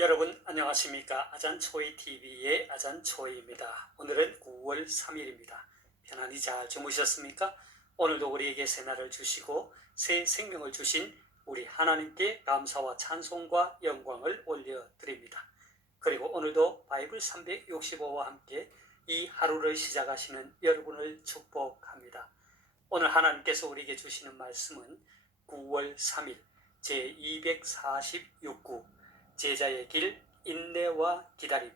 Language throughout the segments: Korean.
여러분 안녕하십니까? 아잔초이TV의 아잔초이입니다. 오늘은 9월 3일입니다. 편안히 잘 주무셨습니까? 오늘도 우리에게 새날을 주시고 새 생명을 주신 우리 하나님께 감사와 찬송과 영광을 올려드립니다. 그리고 오늘도 바이블 365와 함께 이 하루를 시작하시는 여러분을 축복합니다. 오늘 하나님께서 우리에게 주시는 말씀은 9월 3일 제246구 제자의 길 인내와 기다림,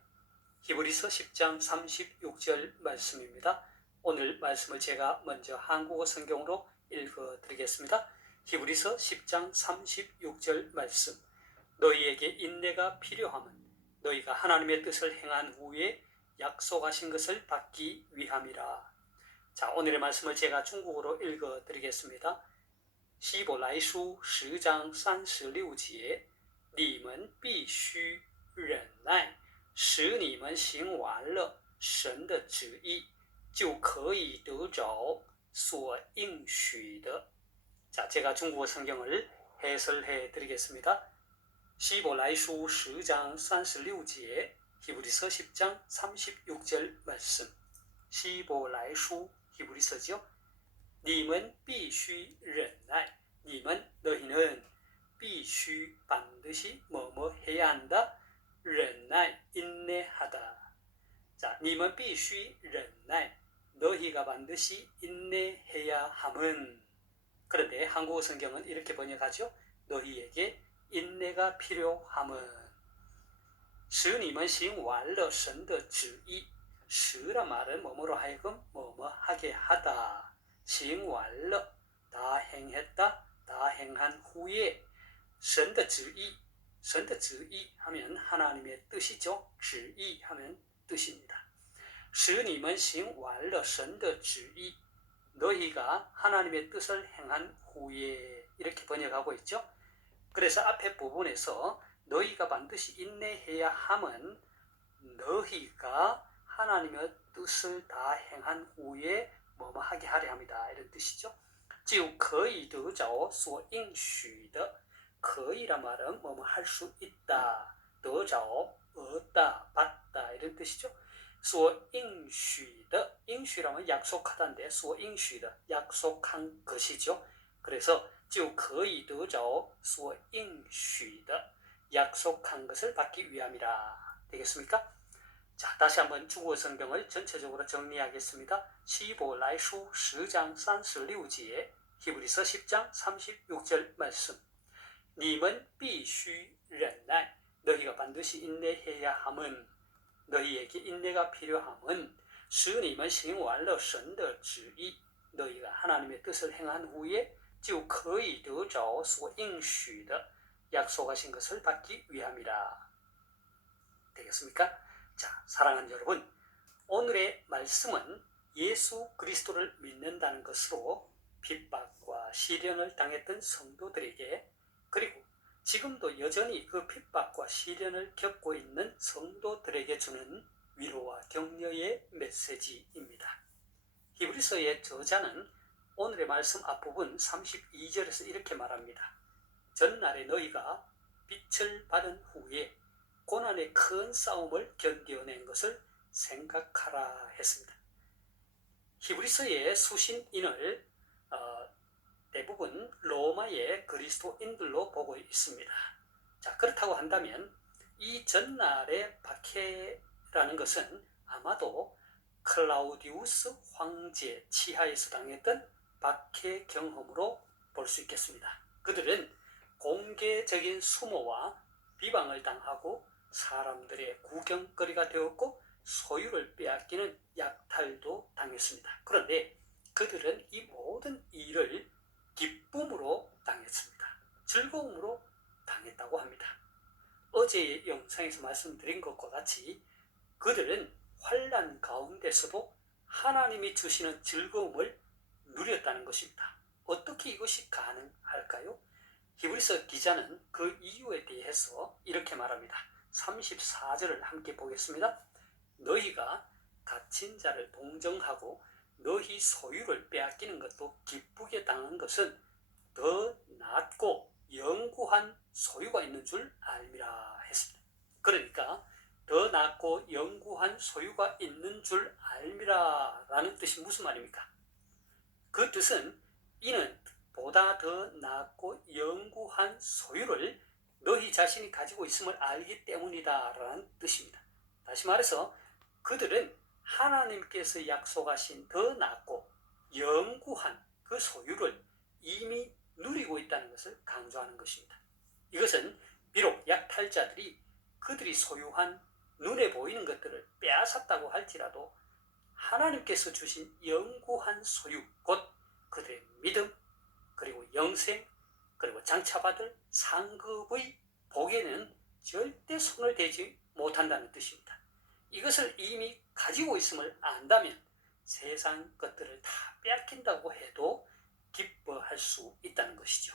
히브리서 10장 36절 말씀입니다. 오늘 말씀을 제가 먼저 한국어 성경으로 읽어드리겠습니다. 히브리서 10장 36절 말씀. 너희에게 인내가 필요함은 너희가 하나님의 뜻을 행한 후에 약속하신 것을 받기 위함이라. 자, 오늘의 말씀을 제가 중국어로 읽어드리겠습니다. 希伯来书10章36节你们必须忍耐，使你们行完了神的旨意，就可以得着所应许的。 자, 제가 중국어 성경을 해설해 드리겠습니다. 希伯来书10장 36节 히브리서 10장 36절 말씀. 希伯来书 히브리서죠. 你们必须忍耐，你们 너희는 必须 반드시 뭐뭐 해야 한다. 忍耐 인내하다. 자, 你们必须忍耐 너희가 반드시 인내해야 함은. 그런데 한국어 성경은 이렇게 번역하죠. 너희에게 인내가 필요함은 使你们行完了神的旨意. 使란 말은 뭐뭐로 하여금 뭐뭐 하게 하다. 行完了 다 행했다. 다 행한 후에 神的旨意, 神的旨意 하면 하나님의 뜻이죠. 旨意 하면 뜻입니다. 使你们行完了神的旨意. 너희가 하나님의 뜻을 행한 후에 이렇게 번역하고 있죠. 그래서 앞에 부분에서 너희가 반드시 인내해야 함은 너희가 하나님의 뜻을 다 행한 후에 뭐뭐 하게 하려 합니다. 이런 뜻이죠. 就可以得着所应许的. 可以란 말은 뭐뭐 할 수 있다, 得着, 얻다, 받다 이런 뜻이죠. 所应许的, 应许라면 약속하다인데 所应许的, 약속한 것이죠. 그래서 就可以得着所应许的, 약속한 것을 받기 위함이라. 되겠습니까? 자, 다시 한번 중국어 성경을 전체적으로 정리하겠습니다. 希伯来书10장 36节 히브리서 10장 36절 말씀. 你们必须忍耐 너희가 반드시 인내해야 함은 너희에게 인내가 필요함은 使你们行完了神的旨意 너희가 하나님의 뜻을 행한 후에 就可以得着所应许的 약속하신 것을 받기 위함이라. 되겠습니까? 자, 사랑하는 여러분, 오늘의 말씀은 예수 그리스도를 믿는다는 것으로 핍박과 시련을 당했던 성도들에게, 그리고 지금도 여전히 그 핍박과 시련을 겪고 있는 성도들에게 주는 위로와 격려의 메시지입니다. 히브리서의 저자는 오늘의 말씀 앞부분 32절에서 이렇게 말합니다. 전날에 너희가 빛을 받은 후에 고난의 큰 싸움을 견뎌낸 것을 생각하라 했습니다. 히브리서의 수신인을 대부분 로마의 그리스도인들로 보고 있습니다. 자, 그렇다고 한다면 이 전날의 박해라는 것은 아마도 클라우디우스 황제 치하에서 당했던 박해 경험으로 볼 수 있겠습니다. 그들은 공개적인 수모와 비방을 당하고 사람들의 구경거리가 되었고 소유를 빼앗기는 약탈도 당했습니다. 그런데 그들은 이 모든 일을 기쁨으로 당했습니다. 즐거움으로 당했다고 합니다. 어제의 영상에서 말씀드린 것과 같이 그들은 환난 가운데서도 하나님이 주시는 즐거움을 누렸다는 것입니다. 어떻게 이것이 가능할까요? 히브리서 기자는 그 이유에 대해서 이렇게 말합니다. 34절을 함께 보겠습니다. 너희가 갇힌 자를 동정하고 너희 소유를 빼앗기는 것도 기쁘게 당한 것은 더 낫고 영구한 소유가 있는 줄 알미라 했습니다. 그러니까 더 낫고 영구한 소유가 있는 줄 알미라 라는 뜻이 무슨 말입니까? 그 뜻은 이는 보다 더 낫고 영구한 소유를 너희 자신이 가지고 있음을 알기 때문이다 라는 뜻입니다. 다시 말해서 그들은 하나님께서 약속하신 더 낫고 영구한 그 소유를 이미 누리고 있다는 것을 강조하는 것입니다. 이것은 비록 약탈자들이 그들이 소유한 눈에 보이는 것들을 빼앗았다고 할지라도 하나님께서 주신 영구한 소유, 곧 그들의 믿음, 그리고 영생, 그리고 장차받을 상급의 복에는 절대 손을 대지 못한다는 뜻입니다. 이것을 이미 가지고 있음을 안다면 세상 것들을 다 빼앗긴다고 해도 기뻐할 수 있다는 것이죠.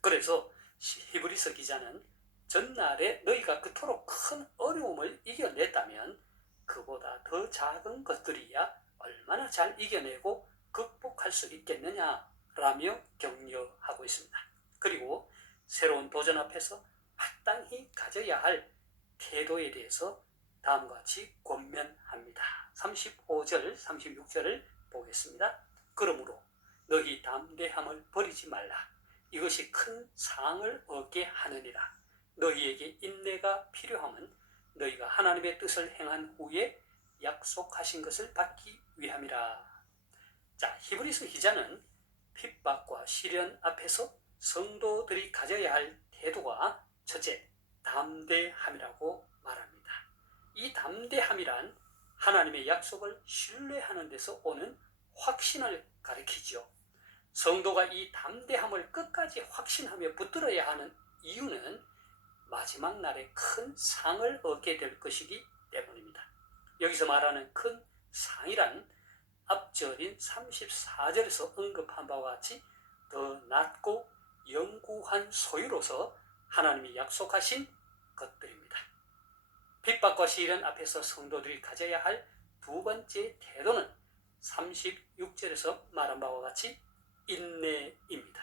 그래서 히브리서 기자는 전날에 너희가 그토록 큰 어려움을 이겨냈다면 그보다 더 작은 것들이야 얼마나 잘 이겨내고 극복할 수 있겠느냐 라며 격려하고 있습니다. 그리고 새로운 도전 앞에서 마땅히 가져야 할 태도에 대해서 다음과 같이 권면합니다. 35절, 36절을 보겠습니다. 그러므로 너희 담대함을 버리지 말라. 이것이 큰 상을 얻게 하느니라. 너희에게 인내가 필요함은 너희가 하나님의 뜻을 행한 후에 약속하신 것을 받기 위함이라. 자, 히브리서 기자는 핍박과 시련 앞에서 성도들이 가져야 할 태도가 첫째, 담대함이라고 말합니다. 이 담대함이란 하나님의 약속을 신뢰하는 데서 오는 확신을 가리키죠. 성도가 이 담대함을 끝까지 확신하며 붙들어야 하는 이유는 마지막 날에 큰 상을 얻게 될 것이기 때문입니다. 여기서 말하는 큰 상이란 앞절인 34절에서 언급한 바와 같이 더 낫고 영구한 소유로서 하나님이 약속하신 것들입니다. 핍박과 시련 앞에서 성도들이 가져야 할 두 번째 태도는 36절에서 말한 바와 같이 인내입니다.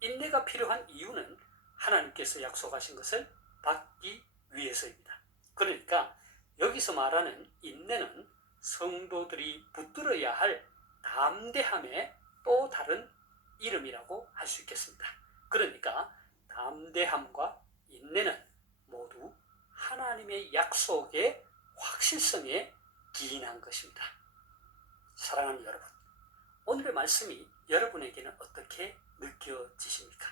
인내가 필요한 이유는 하나님께서 약속하신 것을 받기 위해서입니다. 그러니까 여기서 말하는 인내는 성도들이 붙들어야 할 담대함의 또 다른 이름이라고 할 수 있겠습니다. 그러니까 담대함과 인내는 모두 하나님의 약속의 확실성에 기인한 것입니다. 사랑하는 여러분, 오늘의 말씀이 여러분에게는 어떻게 느껴지십니까?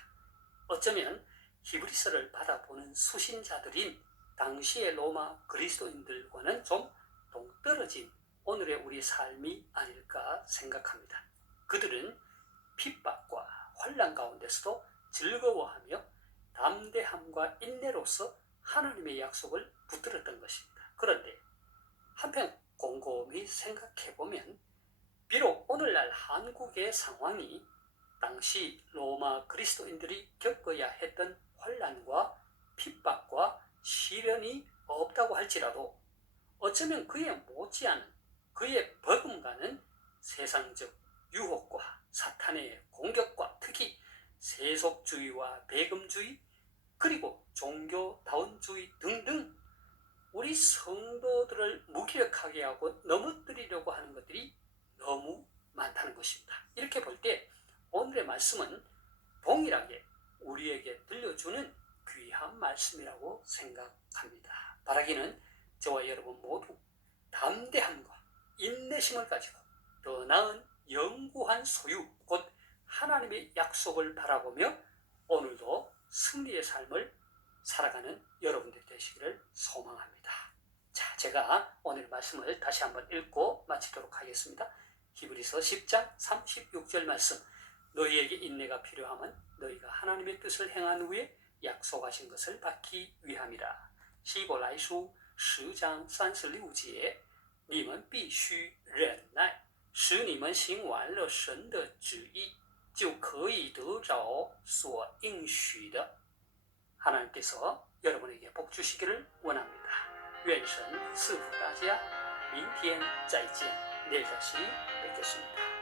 어쩌면 히브리서를 받아보는 수신자들인 당시의 로마 그리스도인들과는 좀 동떨어진 오늘의 우리 삶이 아닐까 생각합니다. 그들은 핍박과 환난 가운데서도 즐거워하며 담대함과 인내로서 하나님의 약속을 붙들었던 것입니다. 그런데 한편 곰곰이 생각해보면 비록 오늘날 한국의 상황이 당시 로마 그리스도인들이 겪어야 했던 환난과 핍박과 시련이 없다고 할지라도 어쩌면 그에 못지않은 그에 버금가는 세상적 유혹과 사탄의 공격과 특히 세속주의와 배금주의 그리고 종교다운주의 등등 우리 성도들을 무기력하게 하고 넘어뜨리려고 하는 것들이 너무 많다는 것입니다. 이렇게 볼 때 오늘의 말씀은 동일하게 우리에게 들려주는 귀한 말씀이라고 생각합니다. 바라기는 저와 여러분 모두 담대함과 인내심을 가지고 더 나은 영구한 소유 곧 하나님의 약속을 바라보며 오늘도 승리의 삶을 살아가는 여러분들 되시기를 소망합니다. 자, 제가 오늘 말씀을 다시 한번 읽고 마치도록 하겠습니다. 히브리서 10장 36절 말씀. 너희에게 인내가 필요함은 너희가 하나님의 뜻을 행한 후에 약속하신 것을 받기 위함이라. 希伯来书10章36节，你们必须忍耐，使你们行完了神的旨意，就可以得着所应许的。 하나님께서 여러분에게 복 주시기를 원합니다. 愿神赐福大家，明天再见，내일 다시 뵙겠습니다.